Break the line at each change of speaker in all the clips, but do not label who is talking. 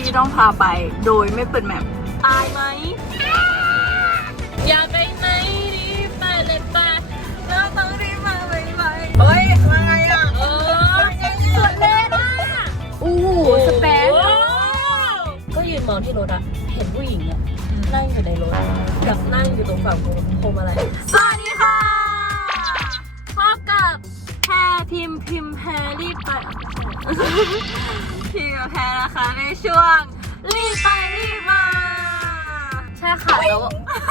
พี่ๆต้องพาไปโดยไม่เปิดแมปตายไหม
อย่าไปไหนรีบไปเลยไป
เราต้องรีบมาไวๆเฮ้ยมาไงอ่ะ
สุดเลยนะ
อู้สเปซ
ก็ยืนมองที่รถอะเห็นผู้หญิงอะนั่งอยู่ในรถกับนั่งอยู่ตรงฝั่งพวงมาลัย
สวัสดีค่ะ
พบกับแพรพิมแพรรีบไป
พี่กับแพรนะคะในช่วงรีบไปรีบมา
ใช่ค่ะแล้ว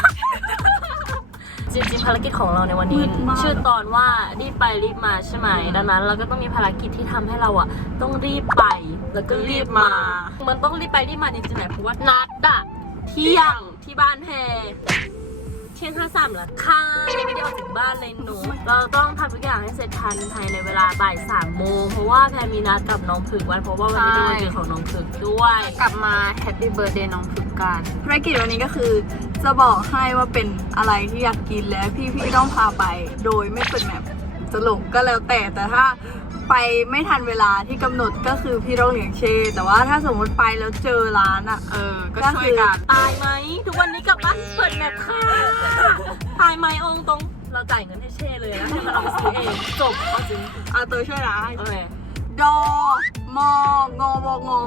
จริงๆภารกิจของเราในวันนี้ชื่อตอนว่ารีบไปรีบมาใช่ไหมดังนั้นเราก็ต้องมีภารกิจที่ทำให้เราอะต้องรีบไปแล้วก็รีบมามันต้องรีบไปรีบมาจริงๆแหละเพราะว่านัดอะเที่ยงที่บ้านแพรเที่ยง53แล้วค่ะยังไม่ได้ออกจากบ้านเลยหนูเราต้องทำทุกอย่างให้เสร็จทันภายในเวลาบ่าย3 โมงเพราะว่าแพรมีนัดกับน้องผึ่งวันเพราะว่าวันนี้เป็นวันเกิดของน้องผึ่งด้วย
กลับมาแฮปปี้เบิร์ธเดย์น้องผึ่งกันภารกิจวันนี้ก็คือจะบอกให้ว่าเป็นอะไรที่อยากกินและพี่ๆต้องพาไปโดยไม่เปิดแมปจะหลงก็แล้วแต่ถ้าไปไม่ทันเวลาที่กำหนดก็คือพี่ต้องเลี้ยงเชแต่ว่าถ้าสมมติไปแล้วเจอร้านอ่ะก็ช่วยกัน
ตายไหมทุกวันนี้กลับบ้านเปิดแมปค่ะตายไหมองตรงเราจ่ายเงินให้เช่เลยนะเราไปซื้อเองจบเอาจริง
เอาตัวช่วยนะ
โอเค
ดอมองอวง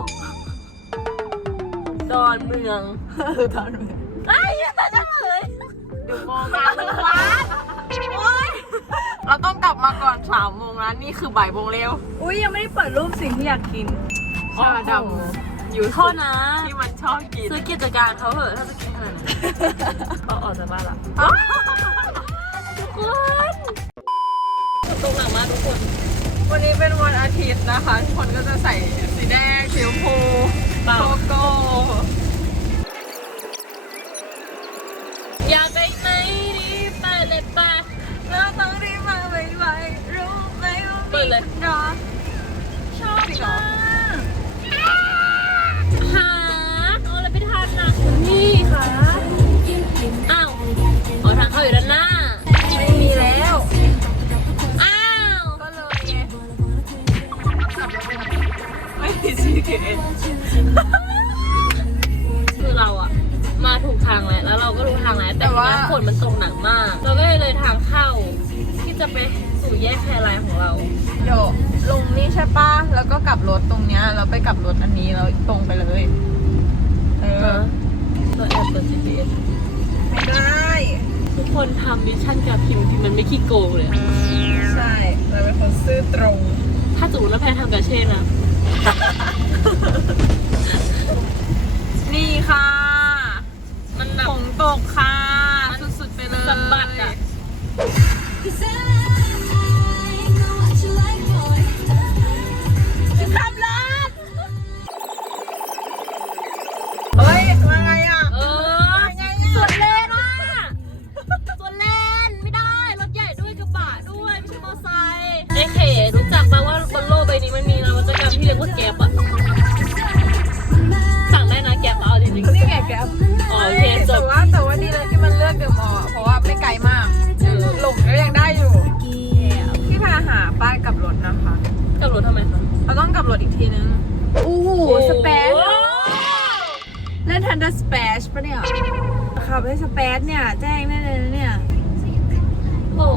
ดอนเมือง
ดอนเมือง
ไอ้ยังได้เลย
ดูมองงานเลยวัดโอ๊ยเราต้องกลับมาก่อน3 โมงนะนี่คือบ่ายโมงเร็วอุ้ยยังไม่ได้เปิดรูปสิ่งที่อยากกินชาดำ
อยู่โทษนะ
ที่มันชอบกิน
ซื้อกิจการเขาเหอะถ้าจะกินขนาดนี้เอาออกจากบ้านละทุกคนตรงหลังมากทุกคน
วันนี้เป็นวันอาทิตย์นะคะทุกคนก็จะใส่สีแดงสีชมพูโกโก้
อย่าไปไหนรีบไปเลยไป
เราต้องรีบมาไวๆรู้ไหมว่ามีรอชอบมาก
หาเอาอะไรไปทานนะนี่ค่ะอ้าวขอทางเข้าอยู่ด้านหน้า
ไม่มีแล้ว
อ้าว
ก็เลยไงไม่มี GPS
คือเราอะมาถูกทางแล้วเราก็รู้ทางแล้วแต่ว่าฝนมันตกหนักมากเราก็เลยทางเข้าที่จะไปสู่แยกแพรไลน์ของเรา
เดี๋ยวลงนี่ใช่ป่ะแล้วก็กลับรถตรงเนี้ยเราไปกลับรถอันนี้แล้วตรงไปเลย
เราแอบเปิด GPS
ไม่ได้
ทุกคนทำมิชชั่นกับพิมมันไม่ขี้โกงเลย
ใช่เราเป็นคนซื่อตรง
ถ้าจูแล้วแพรทำกับเช่นนะ
นี่ค่ะ
มันหนัก
ฝนตกค่ะสุดๆไปเลย
สะบัดอ่ะ
ขับรถเฮ้ยมาไงอ่ะ
ส่วนเลนอ่ะส่วนเลนไม่ได้รถใหญ่ด้วยกระบะด้วยไม่ใช่มอไซค์ไอ้เขรู้จักป่ะว่าบนโลกใบนี้มันมีนวัตกรรมที่เรียกว่าแก๊ปอ่ะสั่งได้นะแก๊ปเอาจริงๆ
นี่ไงแก๊ป
โอเคจบ
แต่ว่าดีเลยที่มันเลือกเดอะมอลล์เพราะว่าไม่ไกลมากหลงก็ยังได้อยู่พี่พาหาป้ายกลับรถนะคะ
กลับรถทำไมคะ
เราต้องกลับรถอีกทีนึงอู้หูสเปซเล่นทันเดอร์สเปซปะเนี่ยขับให้สเปซเนี่ยแจ้งได้เลยนะเนี่ย
โอ้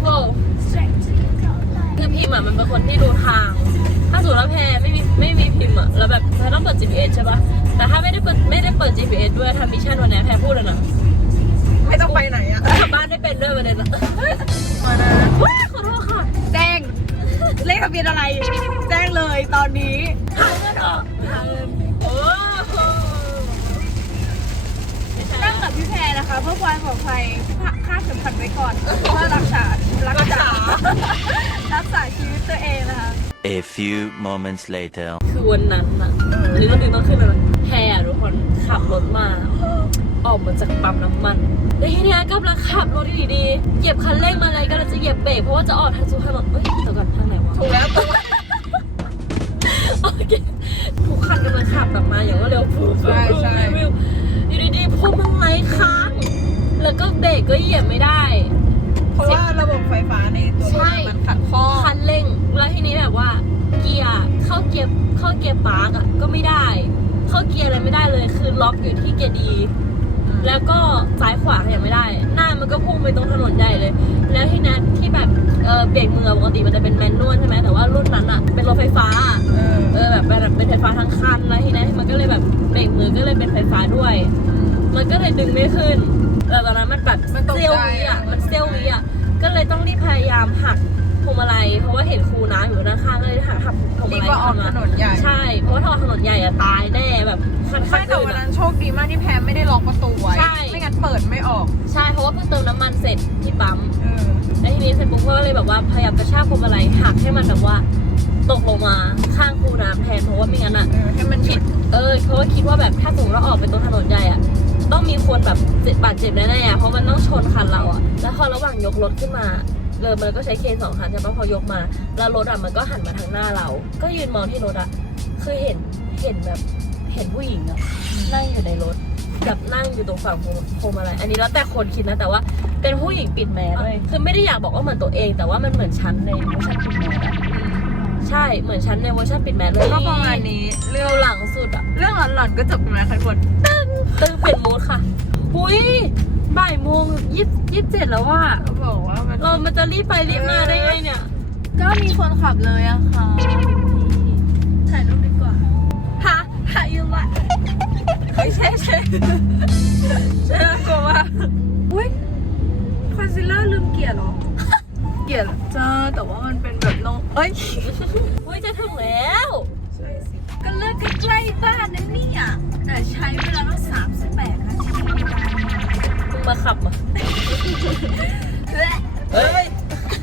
คือพิมพ์อ่ะมันเป็นคนที่ดูทางถ้าสมมติว่าแพรไม่มีพิมพ์อ่ะแล้วแบบแพรต้องเปิด GPS ใช่ปะแต่ถ้าไม่ได้เปิด GPS ด้วยทำมิชชั่นวันนี้แพรพูดเลยนะ
ไม่ต้องไปไหนอ่ะ
กลับบ้านได้เป็นด้วยวันนี้นะ
มานะ
ขอโทษค่ะ
แจ้งเลขทะเบียนอะไรแจ้งเลยตอนนี้
หาเงินออก
หาเงินโอ้นั่งกับพี่แพรนะคะเพื่อความปลอดภัยค่าเข็มขัดไว้ก่อนเพื่อรักษาชีวิตตัวเองนะคะ
A few moments later
คือวันนั้นอะหรือเราดึงต้องขึ้นไปแพรทุกคนขับรถมาออกมาจากปั๊มน้ำมันแล้วทีนี้กำลังขับรถดีๆเหยียบคันเร่งมาเลยก็จะเหยียบเบรกเพราะว่าจะออกทางสุพรรณบอกเอ้ยเดี๋ยวก่อนทางไหนวะ
ถูกแล้ว
โอเคทุกคันกำลังขับแบบมาอย่างว่าเร็วฟูอยู่ดีๆพวกมึงไหลค้างแล้วก็เบรกก็เหยียบไม่ได้
เพราะว่าระบบไฟฟ้าในตัวรถมันขัดข้อ
คันเร่งแล้วทีนี้แบบว่าเกียร์เข้าเกียร์ปาร์กอ่ะก็ไม่ได้เข้าเกียร์อะไรไม่ได้เลยคือล็อกอยู่ที่เกียร์ดีแล้วก็ซ้ายขวาอย่างไม่ได้หน้ามันก็พุ่งไปตรงถนนใหญ่เลยแล้วที่นั้นที่แบบเบรกมือปกติมันจะเป็นแมนนวลใช่ไหมแต่ว่ารุ่นนั้นอะเป็นรถไฟฟ้าแบบเป็นไฟฟ้าทั้งคันแล้วทีนั้นมันก็เลยแบบเบรกมือก็เลยเป็นไฟฟ้าด้วยมันก็เลยดึงไม่ขึ้นแต่ตอนนั้นมันแบบเซี่ยววิอ่ะมันเซี่ยววิอ่ะก็เลยต้องรีบพยายามหักพวงมาลัยเพราะว่าเห็นครูน้ำอยู่ด้านข้างก็เลยหักพวงมาลัย
ดีกว่าออกถนนใหญ่
ใช่เพราะว่าถ้าออกถนนใหญ่อะตายแน่แบบคัน
ไม่แต่วันนั้นโชคดีมากที่แพรไม่ได้ล็อกประตูไว้ไม่งั้นเปิดไม่ออก
ใช่เพราะว่าเพิ่งเติมน้ำมันเสร็จที่ปั๊มแล้วทีนี้เสร็จปุ๊บก็เลยแบบว่าพยายามกระชากพวงมาลัยหักให้มันแบบว่าตกลงมาข้างคูน้ำแทนเพราะว่าไม่งั้นอะ
ให้มันผิด
เพราะว่าคิดว่าแบบถ้าสมมติเราออกไปตรงถนนใหญ่อะต้องมีคนแบบบาดเจ็บแน่ๆอะเพราะมันต้องชนคันเราอะแล้วพอระหว่างยกรถขึ้นมามันก็ใช้เครน2 คันใช่ปะพอยกมาแล้วรถอะมันก็หันมาทางหน้าเรา ก็ยืนมองที่รถอะคือเห็นแบบเห็นผู้หญิงอะนั่งอยู่ในรถแบบนั่งอยู่ตรงฝั่งพวงมาลัยอันนี้แล้วแต่คนคิดนะแต่ว่าเป็นผู้หญิงปิดแมสด้วยคือไม่ได้อยากบอกว่าเหมือนตัวเองแต่ว่ามันเหมือนฉันในเวอร์ชันปิดแมสอะใช่เหมือนฉันในเวอร์ชันปิดแมสเลย
ก็ประมาณนี้เรื่อง
หลังสุดอะ
เรื่องหลอนๆก็จบกันแล้วค่ะทุกคน
ตึงเปลี่ยนมูดค่ะหุยบ่ายโมง27แล้วว่า
บอกว่า
มันจะรีบไปรีบมาได้ไงเนี่ย
ก็มีคนขับเลยอะค่ะ
ถ่ายรูปดีกว่า
หาอยู่ละเฮ้ยใช่ใช่กลัวว่าอุ้ยคอนซีลเลอร์ลืมเกลี่ยเหรอ เกลี่ยจ้าแต่ว่ามันเป็นแบบลงเอ้ย
อุ้ยจะถึงแล้ว
ก็เลิกใกล้ๆบ้านนั่นนี่อ่ะแต่ใช้เวลาตั้ง38 นาที
มึงมาขับมาเฮ้ย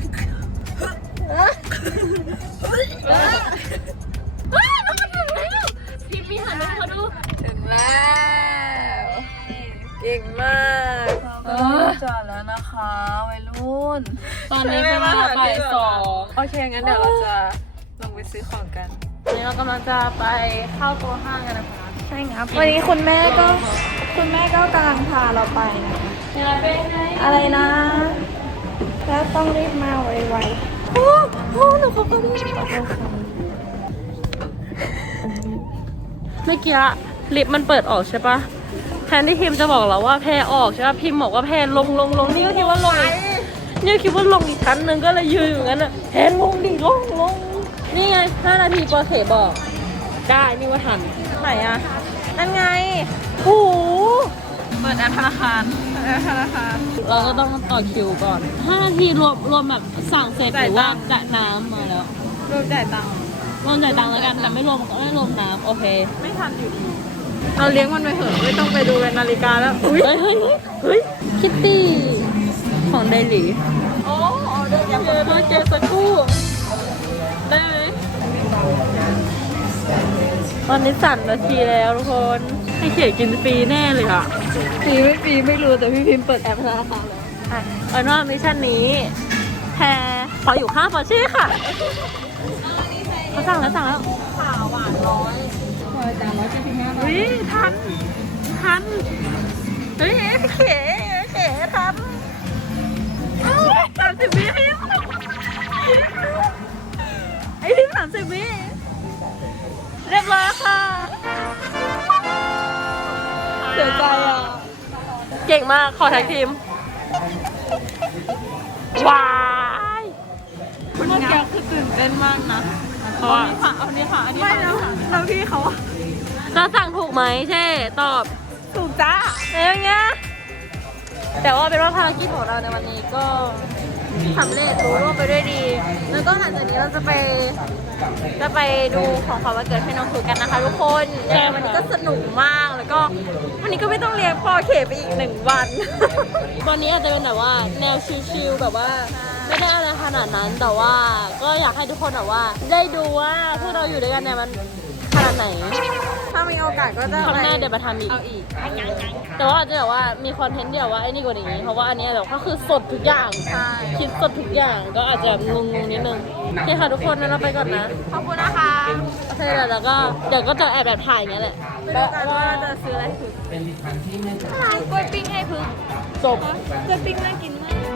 แล้วมันถึงแล้วพี่มีหันมาดู
ถึงแล้วเก่งมากจอดแล้วนะคะวัยรุ่น
ตอนนี้เป็นเวลาบ่าย2
โอเคงั้นเดี๋ยวเราจะลงไปซื้อของกัน
วันนี้เรากำลังจะไปเข้าตัวห้างกันนะคะ
ใช่ครับวันนี้คุณแม่ก็กำลังพาเราไปนะ
มีอะไรเป็นไง
อะไรนะ แล้วต้องรีบมาไวๆโอ้หนูขอบคุณมาก
เมื่อกี้ลิฟต์มันเปิดออกใช่ปะแทนที่พิมจะบอกเราว่าแพรออกใช่ปะพิมบอกว่าแพรลงนี่ก็คิดว่าลงนี่คิดว่าลงอีกชั้นหนึ่งก็เลยยืนอยู่งั้นอ่ะแพรลงดิลงนี่ไง5 นาทีปอเขบอกได้นี่ว่าทัน
ไหนอ่ะนั่นไง
โอ้โห
เปิดแอปธนาคาร
เราก็ต้องต่อคิวก่อน5 นาทีรวมแบบสั่งเสร็จหรือว่าจะน้ำมาแล้ว
รวมจ่ายตังค์
รวมจ่ายตังค์แล้วกันแต่ไม่รวมน้ำโอเค
ไม่ทันอยู่ดีเราเลี้ยงมันไปเถอะไม่ต้องไปดูนาฬิกาแล้วอุ้ย
เฮ้ยคิตตี้ของเดลี่
โอ้เดี๋ยว
เจอสักครู่ได้ไหมตอนนี้สั่นนาทีแล้วทุกคนให้เขียนกินฟรีแน่เลยอ่ะ
ปีไม่ปีไม่รู้แต่พี่พิมพ์เปิดแอปธนาคารแล้ว
เอาว่ามิชชั่นนี้แพรขออยู่ข้างฟอชี่ค่ะเขาสั่งแล้วข่าวหวานร้อยเฮ้ยทันเฮ้ยเขทัน30 วิไอ้ทีม30 วิเรียบร้อยค่ะ
เสียใจอ่ะ
เก่งมากขอแท็กทีมว้าย
เมื่อกี้คือตื่นเต้นมากนะ
เพราะว่า
อันนี้ค่ะไม่แล้วพี่เขา
เราสั่งถูกไหมเช่ตอบ
ถูกจ้า
เอ้ยไงแต่ว่าเป็นว่าภารกิจของเราในวันนี้ก็สำเร็จรู้ร่วงไปด้วยดี แล้วก็หลังจากนี้เราจะไปดูของขวัญวันเกิดให้น้องถูกกันนะคะทุกคนแต่วันนี้ก็สนุกมากแล้วก็วันนี้ก็ไม่ต้องเลี้ยงพอเขไปอีก1 วัน วันนี้อาจจะเป็นแบบว่าแนวชิลๆแบบว่าไม่ได้อะไรขนาดนั้นแต่ว่าก็อยากให้ทุกคนแบบว่า ได้ดูว่าพวกเราอยู่ด้วยกันเนี่ยมันขนาดไหน
ถ้ามีโอกาสก็จะ
ครั้งหน้าเดี๋ยวมาทำอีก
เอาอีก
แต่ว่าอาจจะแบบว่ามีคอนเทนต์เดียวว่าไอ้นี่กว่านี้เพราะว่าอันเนี้ยแบบก็คือสดทุกอย่าง
ใช่
คิดสดทุกอย่างก็อาจจะงงๆนิดนึงโอเคค่ะทุกคนงั้นเราไปก่อนนะ
ขอบคุณนะคะ
โอเคแล้วก็เดี๋ยวก็จะแอบแบบถ่ายอย่างเงี้ยแหละ
ไม่รู้กันว่าจะซื้ออะไรให้พึ่งกล้วยปิ้งให้พึ่ง
จบ
กล้วยปิ้งน่ากินมาก